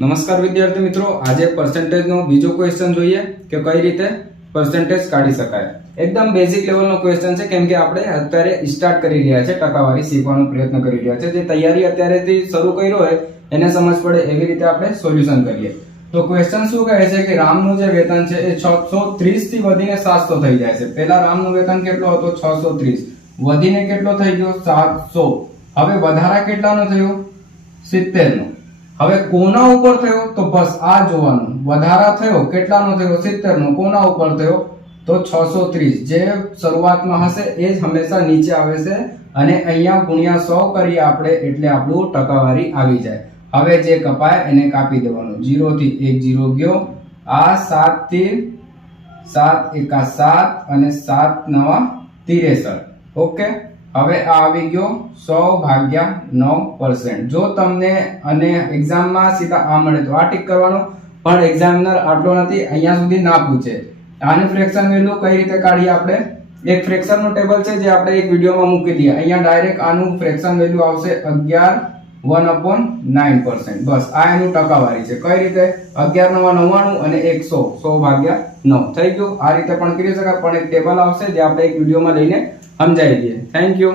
નમસ્કાર વિદ્યાર્થી મિત્રો, આજે પર્સન્ટેજનો બીજો ક્વેશ્ચન જોઈએ કે કઈ રીતે પર્સન્ટેજ કાઢી શકાય। એકદમ બેઝિક લેવલનો ક્વેશ્ચન છે, કેમ કે આપણે અત્યારે સ્ટાર્ટ કરી રહ્યા છે, ટકાવારી શીખવાનો પ્રયત્ન કરી રહ્યા છે। જે તૈયારી અત્યારેથી શરૂ કર્યો હોય એને સમજ પડે એવી રીતે આપણે સોલ્યુશન કરીએ। તો ક્વેશ્ચન શું કહે છે કે રામનું જે વેતન છે એ 630 થી વધીને 700 થઈ જાય છે। પહેલા રામનું વેતન કેટલો હતો? 630, વધીને કેટલો થઈ ગયો? 700। હવે વધારા કેટલાનો થયો? 70 નો। હવે કોના ઉપર થયો? તો બસ આ જોવાનું, વધારા થયો કેટલાનો થયો? 70 નો। કોના ઉપર થયો? તો 630। જે શરૂઆતમાં હશે એ જ હંમેશા નીચે આવે છે અને અહીંયા ગુણ્યા 100 કરીએ આપણે એટલે આપણું ટકાવારી આવી જાય। હવે જે કપાય એને કાપી દેવાનું, 0 થી 1 0 ગયો, આ 7 થી 7 એકા 7 અને 7 નવા 63। ઓકે, હવે આ આવી ગયો 100/9%। જો તમને અને એક્ઝામમાં સીધા આ મળે તો આ ટીક કરવાનો, પણ એક્ઝામિનર આટલો નથી, અહીંયા સુધી ના પૂછે। આની ફ્રેક્શન વેલ્યુ કઈ રીતે કાઢીએ આપણે? એક ફ્રેક્શન નું ટેબલ છે જે આપણે એક વિડિયોમાં મૂકી દઈએ। અહીંયા ડાયરેક્ટ આનું ફ્રેક્શન વેલ્યુ આવશે 11/1/9%। બસ આ એનું ટકાવારી છે। કઈ રીતે? 11 * 9 = 99 અને 100, 100/9 થઈ ગયું। આ રીતે પણ કરી શકાય, પણ એક ટેબલ આવશે જે આપણે એક વિડિયોમાં લઈને સમજાવી દઈએ। Thank you.